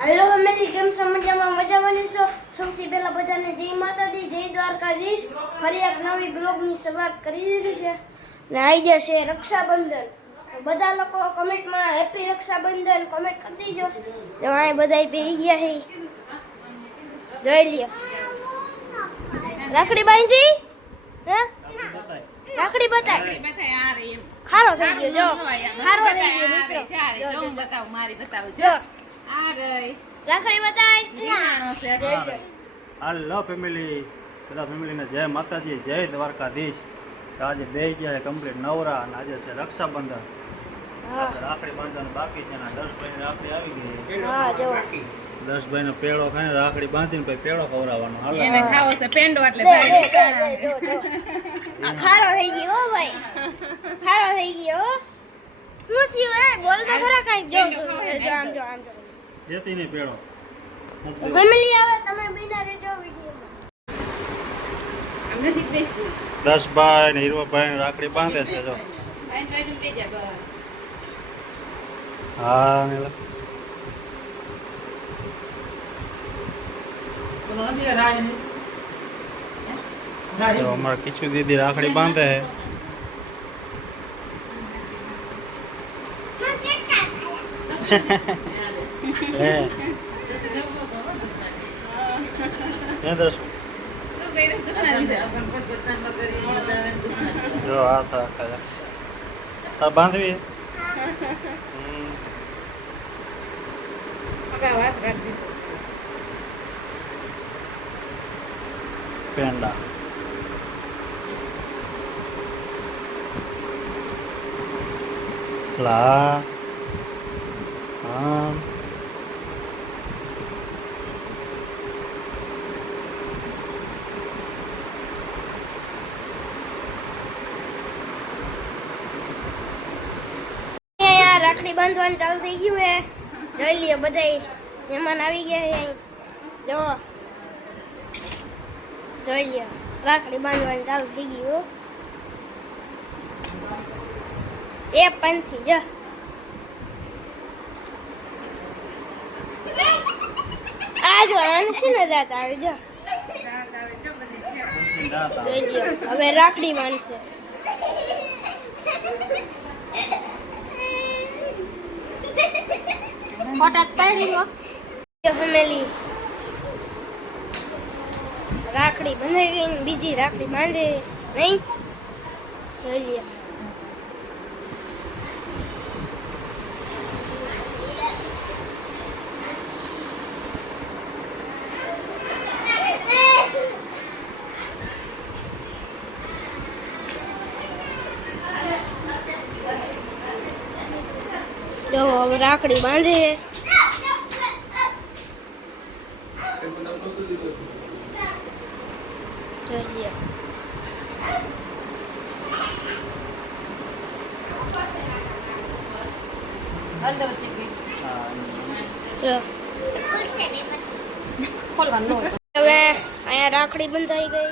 Hello family કેમ છો? મજામાં મજામાં છો? સૌથી પહેલા બધાને જય માતાજી જય દ્વારકાધીશ. ફરી એક નવી બ્લોગની શરૂઆત કરી દીધી છે. ને આવી જશે રક્ષાબંધન. બધા લોકો કમેન્ટમાં હેપી રક્ષાબંધન કમેન્ટ કરી દેજો. ને આ બધા પી ગયા છે જોઈ લ્યો. રાખડી બાંધી? હે? રાખડી બતાય. ખારો થઈ ગયો જો. ખારો થઈ ગયો મિત્રો. જો. બતાવું, મારી બતાવ જો. આ રહી. રાખડી બતાય. હાલો ફેમિલી બધા ફેમિલીને જય માતાજી જય દ્વારકાધીશ. તો આજે બે ગયા છે કમ્પ્લીટ નવરા અને આજે છે રક્ષાબંધન. રાખડી બાંધવાનું બાકી છે ને દસ ભાઈ રાખડી આવી ગઈ. હા દસ ભાઈ નો પેડો ખાઈને રાખડી બાંધીને પછી પેડો ખવડાવવાનો. હાલો. એને ખાવો છે પેંડો એટલે ખારો થઈ ગયો ભાઈ. ખારો થઈ ગયો હું. થયું બોલ તો ખરા કઈ જો જો, આમ જો આમ જો. જેતી ને પેડો ફેમિલી આવે તમે બીના રહેજો વિડિયોમાં. આમ નજીક બેસી તું. દસ ભાઈ ને હીરવાભાઈ ને રાખડી બાંધે છે જો. હા ને અમારે કિચુ દીદી રાખડી બાંધે છે હે હે દસ શું કર્યું? દુખના લીધે. જો હાથ રાખે છે. તાર બાંધવી. પેંડા. લા હા અહીંયા બાંધવાનું ચાલુ થઈ ગયું હે. જોઈ લઈએ બધાય મહેમાન આવી ગયા અહીં. જો. જોઈ લઈએ રાખડી બાંધવાનું ચાલુ થઈ ગયું. એ પંથી, જો. આ જો, આને છે ને જાત આવે, જો. હવે રાખડી માનશે ફોટા પાડી ફેમિલી રાખડી બંધાઈ ગઈ બીજી રાખડી બાંધે નહીં. જોઈ લ્યો જો હવે રાખડી બાંધે છે જોઈએ અંદર વચ્ચે ગઈ. જો ખોલવાનું ન હોય તો. હવે અહીંયા રાખડી બંધાઈ ગઈ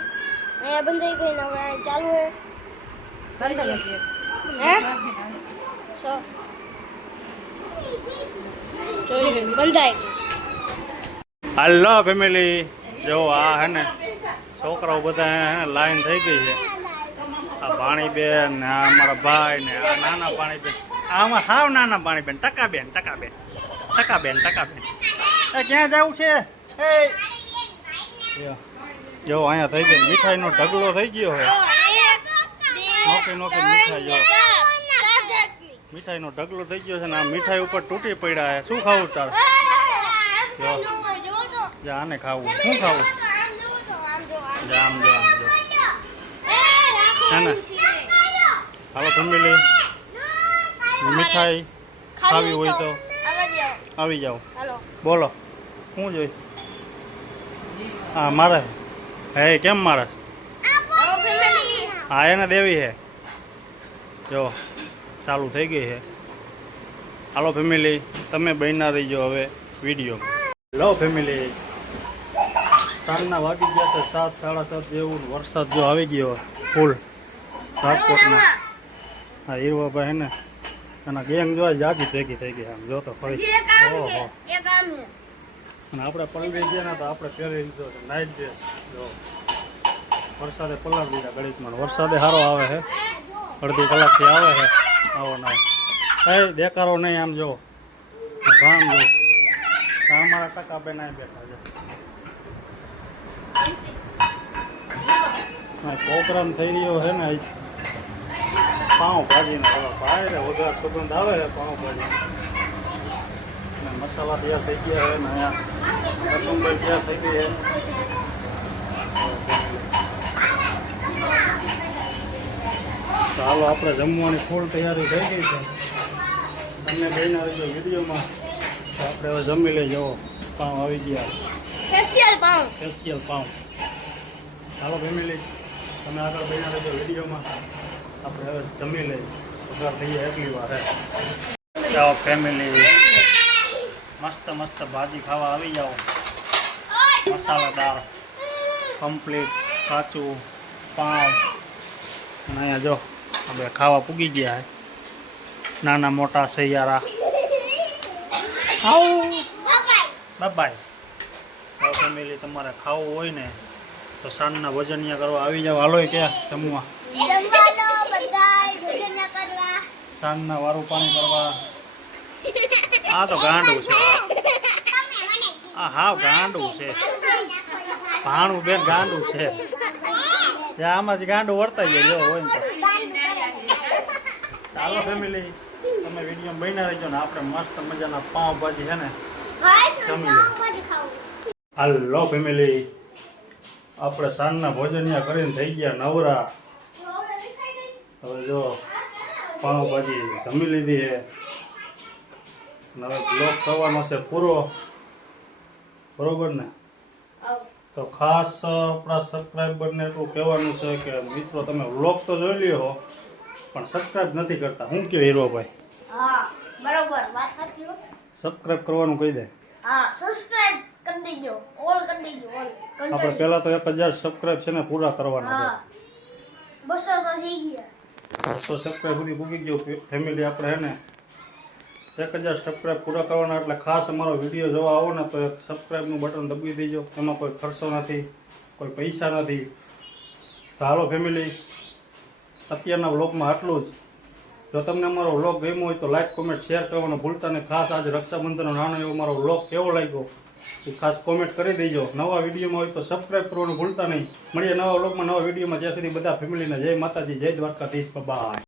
અહીંયા બંધાઈ ગઈ ને હવે અહીંયા ચાલુ હે અંદર વચ્ચે. હે સો જોઈ લો, બંધાઈ ગઈ હાલો ફેમિલી. જો આ હે ને છોકરાઓ બધા હે લાઈન થઈ ગઈ છે. આ પાણીબેન ને અમારા ભાઈ ને આ નાના પાણીબેન આ અમારા સાવ નાના પાણીબેન ટકાબેન ટકાબેન. ટકાબેન ટકાબેન. એ ક્યાં જવું છે? એ. જો, અહીંયા થઈ ગયો મીઠાઈનો ઢગલો થઈ ગયો હે નોકી નોકી મીઠાઈ જો. મીઠાઈનો ઢગલો થઈ ગયો છે ને આ મીઠાઈ ઉપર તૂટી પડ્યા છે. શું ખાવું તાર? જો. આને ખાવું. શું ખાવું? જા આમ જો આમ જો. હે ને? હાલો ફેમિલી મીઠાઈ ખાવી હોય તો આવી જાઓ. બોલો શું જોઈ? હા મારે હે કેમ મારે હા એને દેવી છે. જો. ચાલુ થઈ ગઈ છે. હાલો ફેમિલી તમે બહેના રહીજો હવે વીડિયો. લો ફેમિલી સાંજના વાગી ગયા છે સાત સાડા સાત જેવું. વરસાદ જો આવી ગયો ફૂલ. રાજકોટમાં. હા હીરવાભાઈ ને એના ગેંગ જોવા જાગી ભેગી થઈ ગઈ આમ જો તો ફરી ઓહો. અને આપણે પલવી ગયા ને તો આપણે પહેરી લીધો છે. નાઇટ ડ્રેસ જો. વરસાદે પલાર દીધા ઘડીકમાં વરસાદે સારો આવે છે. અડધી કલાકથી આવે છે. આવો ના. એ દેખારો નહીં આમ જો. કામ જો. અમારા ટકા બેન અહીં બેઠા છે. પ્રોગ્રામ થઈ રહ્યો છે ને પાઉં ભાજીનો હવે ભાઈ વધારે સુગંધ આવે છે પાઉં ભાજી. ને મસાલા તૈયાર થઈ ગયા છે ને અહીંયા. કચુંબર તૈયાર થઈ ગઈ છે. ચાલો આપણે જમવાની ફૂલ તૈયારી થઈ ગઈ છે. તમને બેન આવી ગયો વિડીયોમાં. તો આપણે હવે જમી લઈ જવો પાઉં આવી ગયા. સ્પેશિયલ પાઉં. સ્પેશિયલ પાઉં. ચાલો ફેમિલી તમે આગળ બેન આવી ગયો વિડીયોમાં. આપણે હવે જમી લઈ પગાર થઈએ એટલી વાર જાઓ ફેમિલી. મસ્ત મસ્ત ભાજી ખાવા આવી જાઓ. મસાલાદાર કમ્પ્લીટ કાચું પાઉં. અને અહીંયા જો. આપણે ખાવા પૂગી ગયા નાના મોટા સૈયારા. આવો. બાય ફેમિલી તમારે ખાવું હોય ને તો સાંજના ભોજનિયા કરવા આવી જાવ હાલો ક્યાં? જમવા. સાંજના વારું પાણી કરવા. આ તો ગાંડું છે. આ હા ગાંડું છે. ભાણું બેન ગાંડું છે. આમાં જ ગાંડું વર્તાઈ જાય હોય ને તો. ચાલો ફેમિલી તમે વીડિયો બન્યા રહેજો ને આપણે મસ્ત મજાના પાઉંભાજી છે ને હાલો ફેમિલી આપણે સાંજના ભોજનિયા કરીને થઈ ગયા નવરા. હવે જો પાઉંભાજી જમી લીધી છે. હવે બ્લોગ થવાનો છે પૂરો. બરોબર ને? તો ખાસ આપણા સબસ્ક્રાઈબરને એટલું કહેવાનું છે કે મિત્રો તમે વ્લોગ તો જોઈ લ્યો. પણ સબસ્ક્રાઈબ નથી કરતા. હું કે હીરોભાઈ હા બરોબર. વાત સાચી હો. સબસ્ક્રાઈબ કરવાનું કહી દે. હા સબસ્ક્રાઇબ કરી દેજો. ઓલ કરી દેજો ઓલ આપણે પહેલાં તો એક હજાર સબસ્ક્રાઈબ છે ને પૂરા કરવાના હા. 200 તો થઈ ગયા. છે બસો સબસ્ક્રાઈબ સુધી પૂગી ગયો ફેમિલી આપણે હે ને. એક હજાર સબસ્ક્રાઈબ પૂરા કરવાના એટલે ખાસ અમારો વીડિયો જોવા આવો ને તો એક સબસ્ક્રાઈબનું બટન દબાવી દેજો. એમાં કોઈ ખર્ચો નથી કોઈ પૈસા નથી. તો હાલો ફેમિલી અત્યારના વ્લોગમાં આટલું જ. જો તમને અમારો વ્લોગ ગમ્યો હોય તો લાઈક કોમેન્ટ શેર કરવાનું ભૂલતા નહીં. ખાસ આજે રક્ષાબંધનનો નાનો એવો મારો વ્લોગ કેવો લાગ્યો એ ખાસ કોમેન્ટ કરી દેજો. નવા વિડીયોમાં હોય તો સબસ્ક્રાઈબ કરવાનું ભૂલતા નહીં. મળીએ નવા વ્લોગમાં, નવા વિડીયોમાં. જ્યાં સુધી બધા ફેમિલીને જય માતાજી, જય દ્વારકાધીશ. બાય